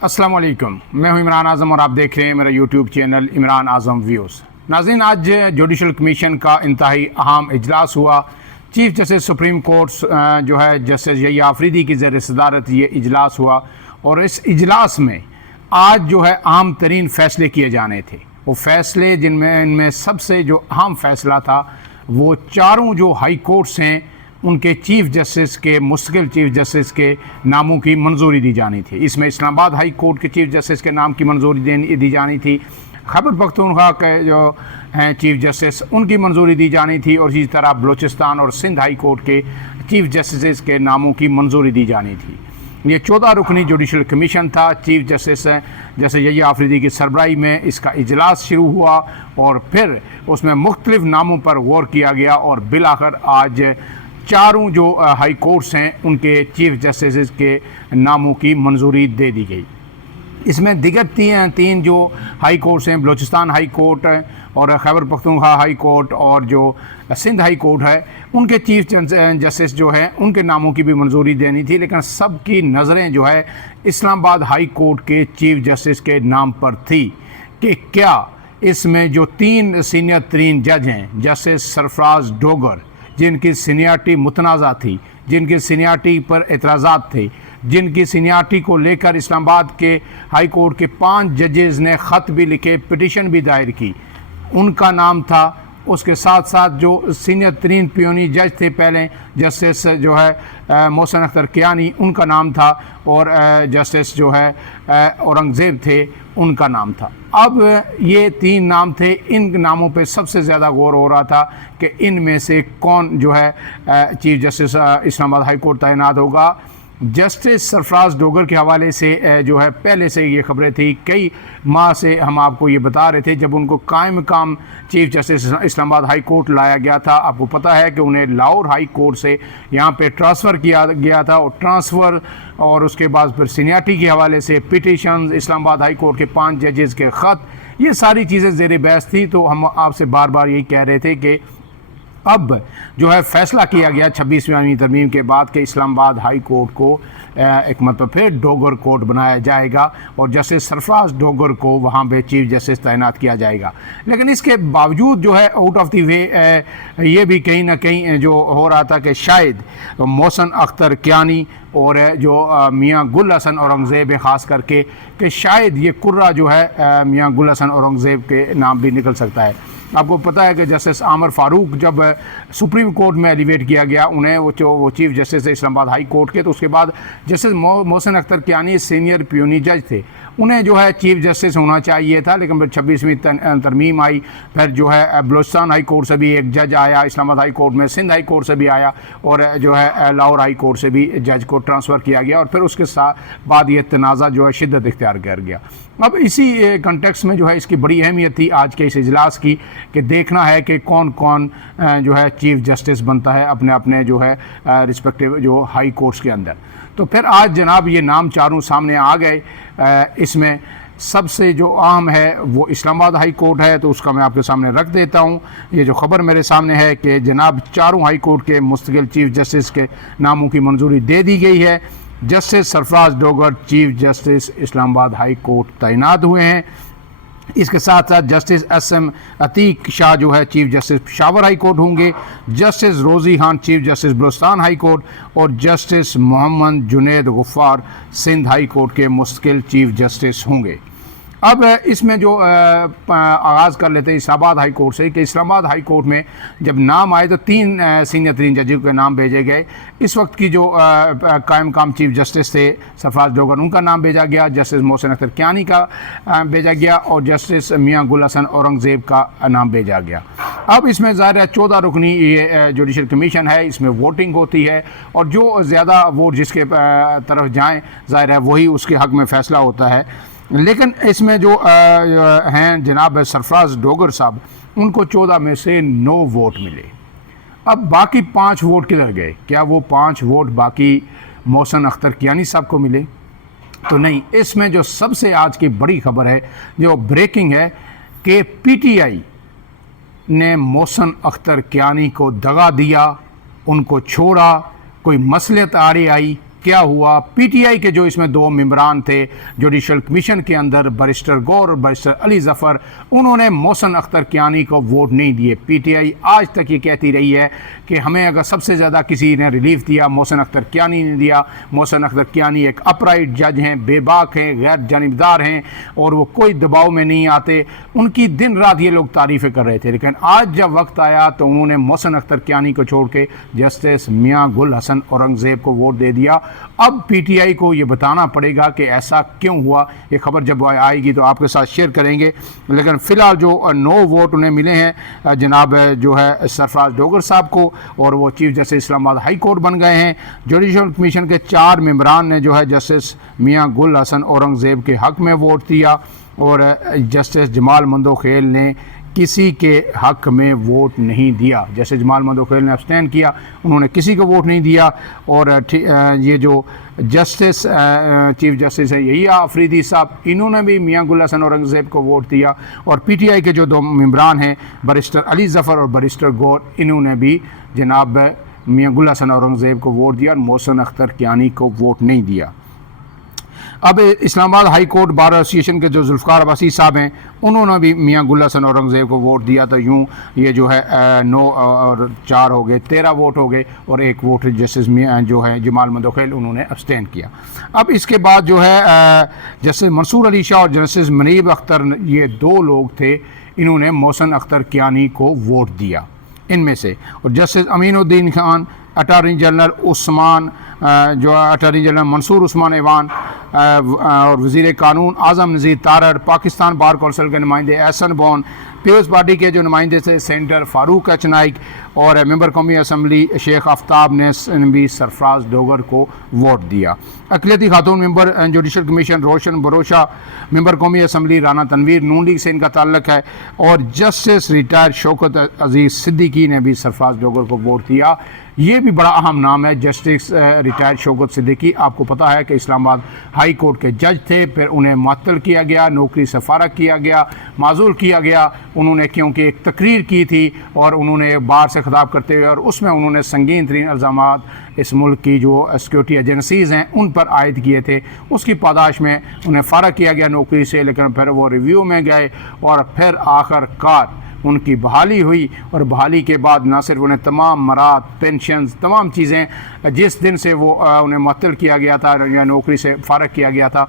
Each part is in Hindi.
अस्सलाम वालेकुम, मैं हूं इमरान आज़म और आप देख रहे हैं मेरा यूट्यूब चैनल इमरान आज़म व्यूज़। नाज़रीन, आज जुडिशल कमीशन का इंतहाई अहम इजलास हुआ। चीफ जस्टिस सुप्रीम कोर्ट जो है जस्टिस यहिया आफरीदी की ज़ेर सदारत ये इजलास हुआ और इस इजलास में आज जो है अहम तरीन फ़ैसले किए जाने थे। वो फ़ैसले इनमें सबसे जो अहम फ़ैसला था वो चारों जो हाई कोर्ट्स हैं उनके चीफ जस्टिस के मुस्तकिल चीफ जस्टिस के नामों की मंजूरी दी जानी थी। इसमें इस्लामाबाद हाई कोर्ट के चीफ जस्टिस के नाम की मंजूरी दी जानी थी। खैबर पख्तूनख्वा के जो हैं चीफ जस्टिस उनकी मंजूरी दी जानी थी और इसी तरह बलूचिस्तान और सिंध हाई कोर्ट के चीफ जस्टिस के नामों की मंजूरी दी जानी थी। ये 14 रुकनी जुडिशल कमीशन था। चीफ जस्टिस जैसे यहिया आफरीदी की सरबराही में इसका इजलास शुरू हुआ और फिर उसमें मुख्तलिफ नामों पर गौर किया गया और बिलाखिर आज चारों जो हाई कोर्ट्स हैं उनके चीफ जस्टिस के नामों की मंजूरी दे दी गई। इसमें दिगर तीन जो हाई कोर्ट्स हैं, बलूचिस्तान हाई कोर्ट और खैबर पख्तूनख्वा हाई कोर्ट और जो सिंध हाई कोर्ट है, उनके चीफ जस्टिस जो हैं उनके नामों की भी मंजूरी देनी थी। लेकिन सब की नज़रें जो है इस्लामाबाद हाई कोर्ट के चीफ जस्टिस के नाम पर थी कि क्या इसमें जो तीन सीनियर तरीन जज हैं, जस्टिस सरफराज डोगर जिनकी सीनियरिटी मुतनाज़ा थी, जिनकी सीनियरिटी पर एतराज़ात थे, जिनकी सीनियरिटी को लेकर इस्लामाबाद के हाई कोर्ट के 5 जजेस ने ख़त भी लिखे, पिटिशन भी दायर की, उनका नाम था। उसके साथ साथ जो सीनियर तरीन पियोनी जज थे पहले, जस्टिस जो है मोहसिन अख्तर कियानी, उनका नाम था और जस्टिस जो है औरंगज़ेब थे, उनका नाम था। अब ये 3 नाम थे। इन नामों पे सबसे ज़्यादा गौर हो रहा था कि इनमें से कौन जो है chief justice Islamabad high court तैनात होगा। जस्टिस सरफराज डोगर के हवाले से जो है पहले से ये खबरें थी, कई माह से हम आपको ये बता रहे थे। जब उनको कायम मकाम chief justice Islamabad high court लाया गया था, आपको पता है कि उन्हें लाहौर हाई कोर्ट से यहाँ पे ट्रांसफ़र किया गया था और ट्रांसफ़र और उसके बाद फिर सीनियरिटी के हवाले से पिटिशन, इस्लामाबाद हाई कोर्ट के 5 जजेस के ख़त, ये सारी चीज़ें ज़ेर बहस थी। तो हम आपसे बार बार यही कह रहे थे कि अब जो है फ़ैसला किया गया 26वीं तरमीम के बाद कि इस्लामाबाद हाई कोर्ट को एक मतलब फिर डोगर कोर्ट बनाया जाएगा और जस्टिस सरफराज डोगर को वहाँ पे चीफ जस्टिस तैनात किया जाएगा। लेकिन इसके बावजूद जो है आउट ऑफ द वे ये भी कहीं ना कहीं जो हो रहा था कि शायद मोहसिन अख्तर कियानी और जो मियाँ गुल हसन औरंगज़ेब ख़ास करके कि शायद ये कुर्रा जो है मियाँ गुल हसन औरंगज़ेब के नाम भी निकल सकता है। आपको पता है कि जस्टिस आमर फ़ारूक जब सुप्रीम कोर्ट में एलिवेट किया गया, उन्हें वो chief justice Islamabad high court के, तो उसके बाद justice Mohsin Akhtar Kiani senior puisne जज थे, उन्हें जो है चीफ जस्टिस होना चाहिए था। लेकिन फिर 26वीं तरमीम आई, फिर जो है बलूचिस्तान हाई कोर्ट से भी एक जज आया, इस्लामाबाद हाई कोर्ट में सिंध हाई कोर्ट से भी आया और जो है लाहौर हाई कोर्ट से भी जज को ट्रांसफ़र किया गया और फिर उसके साथ बाद ये तनाज़ा जो है शिद्दत इख्तियार कर गया। अब इसी कंटेक्स्ट में जो है इसकी बड़ी अहमियत थी आज के इस इजलास की कि देखना है कि कौन कौन जो है चीफ जस्टिस बनता है अपने अपने जो है रिस्पेक्टिव जो हाई कोर्ट्स के अंदर। तो फिर आज जनाब ये नाम चारों सामने आ गए। इसमें सबसे जो अहम है वो इस्लामाबाद हाई कोर्ट है, तो उसका मैं आपके सामने रख देता हूँ। ये जो खबर मेरे सामने है कि जनाब चारों हाई कोर्ट के मुस्तकिल चीफ जस्टिस के नामों की मंजूरी दे दी गई है। Justice Sarfaraz Dogar chief justice Islamabad high court तैनात हुए हैं। इसके साथ साथ जस्टिस SM अतीक शाह जो है chief justice Peshawar high court होंगे, justice Rozi Khan chief justice Balochistan high court और justice Mohammad Junaid Ghaffar Sindh high court के मुस्तकिल चीफ जस्टिस होंगे। अब इसमें जो आगाज़ कर लेते हैं इस्लामाबाद हाई कोर्ट से कि इस्लामाबाद हाई कोर्ट में जब नाम आए तो 3 सीनियर तरीन जजों के नाम भेजे गए। इस वक्त की जो कायम काम चीफ जस्टिस थे सरफराज डोगर, उनका नाम भेजा गया, जस्टिस मोहसिन अख्तर कियानी का भेजा गया और जस्टिस मियाँ गुल हसन औरंगज़ेब का नाम भेजा गया। अब इसमें ज़ाहिर है 14 रुकनी ये जुडिशल कमीशन है, इसमें वोटिंग होती है और जो ज़्यादा वोट जिसके तरफ जाएँ ज़ाहिर है वही उसके हक़ में फ़ैसला होता है। लेकिन इसमें जो हैं जनाब सरफराज डोगर साहब, उनको 14 में से 9 वोट मिले। अब बाकी 5 वोट किधर गए? क्या वो 5 वोट बाकी मोहसिन अख्तर कियानी साहब को मिले? तो नहीं। इसमें जो सबसे आज की बड़ी खबर है, जो ब्रेकिंग है कि PTI ने मोहसिन अख्तर कियानी को दगा दिया, उनको छोड़ा, कोई मसलियत आड़े आई क्या हुआ। पीटीआई के जो इसमें दो मेंबरान थे जुडिशल कमीशन के अंदर, बैरिस्टर गौर और बैरिस्टर अली ज़फ़र, उन्होंने मोहसिन अख्तर कियानी को वोट नहीं दिए। पीटीआई आज तक ये कहती रही है कि हमें अगर सबसे ज़्यादा किसी ने रिलीफ दिया, मोहसिन अख्तर कियानी ने दिया। मोहसिन अख्तर कियानी एक अपराइट जज हैं, बेबाक हैं, गैर जानिबदार हैं और वो कोई दबाव में नहीं आते। उनकी दिन रात ये लोग तारीफ़ें कर रहे थे, लेकिन आज जब वक्त आया तो उन्होंने मोहसिन अख्तर कियानी को छोड़ के जस्टिस मियां गुल हसन औरंगज़ेब को वोट दे दिया। अब पीटीआई को ये बताना पड़ेगा कि ऐसा क्यों हुआ। ये खबर जब आएगी तो आपके साथ शेयर करेंगे, लेकिन फ़िलहाल जो 9 वोट उन्हें मिले हैं जनाब जो है सरफराज डोगर साहब को, और वो chief justice Islamabad high court बन गए हैं। जुडिशल कमीशन के 4 मेंबरान ने जो है जस्टिस मियां गुल हसन औरंगज़ेब के हक़ में वोट दिया और जस्टिस जमाल मंदोखेल ने किसी के हक़ में वोट नहीं दिया। जैसे जमाल मंदोखेल ने अब्सटेन किया, उन्होंने किसी को वोट नहीं दिया। और ये जो जस्टिस चीफ जस्टिस है यही आफरीदी साहब, इन्होंने भी मियां गुल हसन औरंगज़ेब को वोट दिया। और पीटीआई के जो 2 मेंबरान हैं बैरिस्टर अली ज़फ़र और बैरिस्टर गौर, इन्होंने भी जनाब मियां गुल हसन औरंगज़ेब को वोट दिया और मोहसिन अख्तर कियानी को वोट नहीं दिया। अब Islamabad high court bar association के जो जुल्फ़िकार अब्बासी साहब हैं, उन्होंने भी मियां गुल हसन औरंगज़ेब को वोट दिया। तो यूँ ये जो है 9 और 4 हो गए, 13 वोट हो गए और 1 वोट जस्टिस मियां जो है जमाल मंदोखेल, उन्होंने अब्सटेन किया। अब इसके बाद जो है जस्टिस मंसूर अली शाह और जस्टिस मुनीब अख्तर, ये 2 लोग थे, इन्होंने मोहसिन अख्तर कियानी को वोट दिया इनमें से। और justice Aminuddin Khan, attorney general Usman जो अटारनी जनरल मंसूर उस्मान ऐवान और वज़ीर कानून आज़म नज़ीर तारड़, पाकिस्तान बार कौंसिल के नुमाइंदे एहसन बॉन, पीपल्स पार्टी के जो नुमाइंदे थे सेंटर फ़ारूक एच नाइक और मेंबर कौमी असम्बली शेख आफ्ताब ने भी सरफराज डोगर को वोट दिया। अक़लियती खातून मेंबर जुडिशल कमीशन रोशन बरोशा, मेंबर कौमी असम्बली राना तनवीर, नून लीग से इनका ताल्लुक़ है, और जस्टिस रिटायर्ड शौकत अजीज़ सिद्दीकी ने भी सरफराज डोगर को वोट दिया। ये भी बड़ा अहम नाम है जस्टिस रिटायर्ड शौकत सिद्दीकी। आपको पता है कि इस्लामाबाद हाई कोर्ट के जज थे, फिर उन्हें मुअत्तल किया गया, नौकरी से फ़ारग किया गया, माजूल किया गया। उन्होंने क्योंकि एक तकरीर की थी और उन्होंने बार से खिताब करते हुए, और उसमें उन्होंने संगीन तरीन इल्ज़ामात इस मुल्क की जो सिक्योरिटी एजेंसीज़ हैं उन पर आयद किए थे। उसकी पादाश में उन्हें फ़ारग किया गया नौकरी से, लेकिन फिर वो रिव्यू में गए और फिर आखिरकार उनकी बहाली हुई। और बहाली के बाद ना सिर्फ उन्हें तमाम मराद, पेंशन, तमाम चीज़ें जिस दिन से वो उन्हें मुअत्तल किया गया था या नौकरी से फ़ारग किया गया था,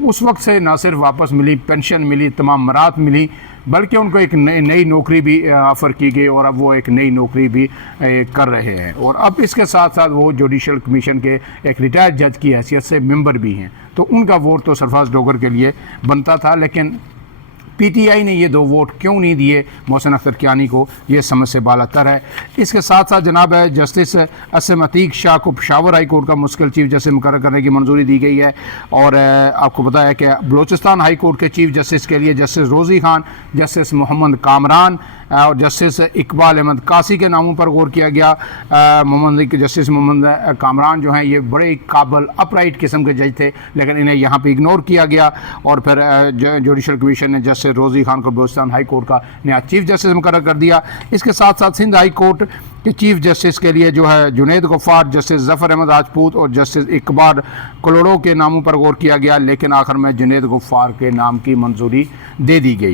उस वक्त से ना सिर्फ वापस मिली, पेंशन मिली, तमाम मराद मिली, बल्कि उनको एक नई नौकरी भी ऑफ़र की गई और अब वो एक नई नौकरी भी कर रहे हैं। और अब इसके साथ साथ वो जुडिशल कमीशन के एक रिटायर्ड जज की हैसियत से मेंबर भी हैं, तो उनका वोट तो सरफराज डोगर के लिए बनता था। लेकिन पीटीआई ने ये 2 वोट क्यों नहीं दिए मोहसिन अख्तर कियानी को, ये समझ से बालातर है। इसके साथ साथ जनाब जस्टिस असम अतीक शाह को पेशावर हाई कोर्ट का मुश्किल चीफ जस्टिस मुकर्रर करने की मंजूरी दी गई है। और आपको पता है कि बलूचिस्तान हाई कोर्ट के चीफ जस्टिस के लिए जस्टिस रोज़ी खान, जस्टिस मोहम्मद कामरान और जस्टिस इकबाल अहमद कासी के नामों पर गौर किया गया। जस्टिस मोहम्मद कामरान जो हैं ये बड़े काबिल अपराइट किस्म के जज थे, लेकिन इन्हें यहाँ पे इग्नोर किया गया। और फिर जुडिशल कमीशन ने जस्टिस रोज़ी खान को बलूचिस्तान हाई कोर्ट का नया चीफ जस्टिस मुकर्रर कर दिया। इसके साथ साथ सिंध हाई कोर्ट के चीफ जस्टिस के लिए जो है जुनैद गफ्फार, जस्टिस ज़फ़र अहमद राजपूत और जस्टिस इकबाल कलोड़ो के नामों पर गौर किया गया, लेकिन आखिर में जुनैद गफ्फार के नाम की मंजूरी दे दी गई।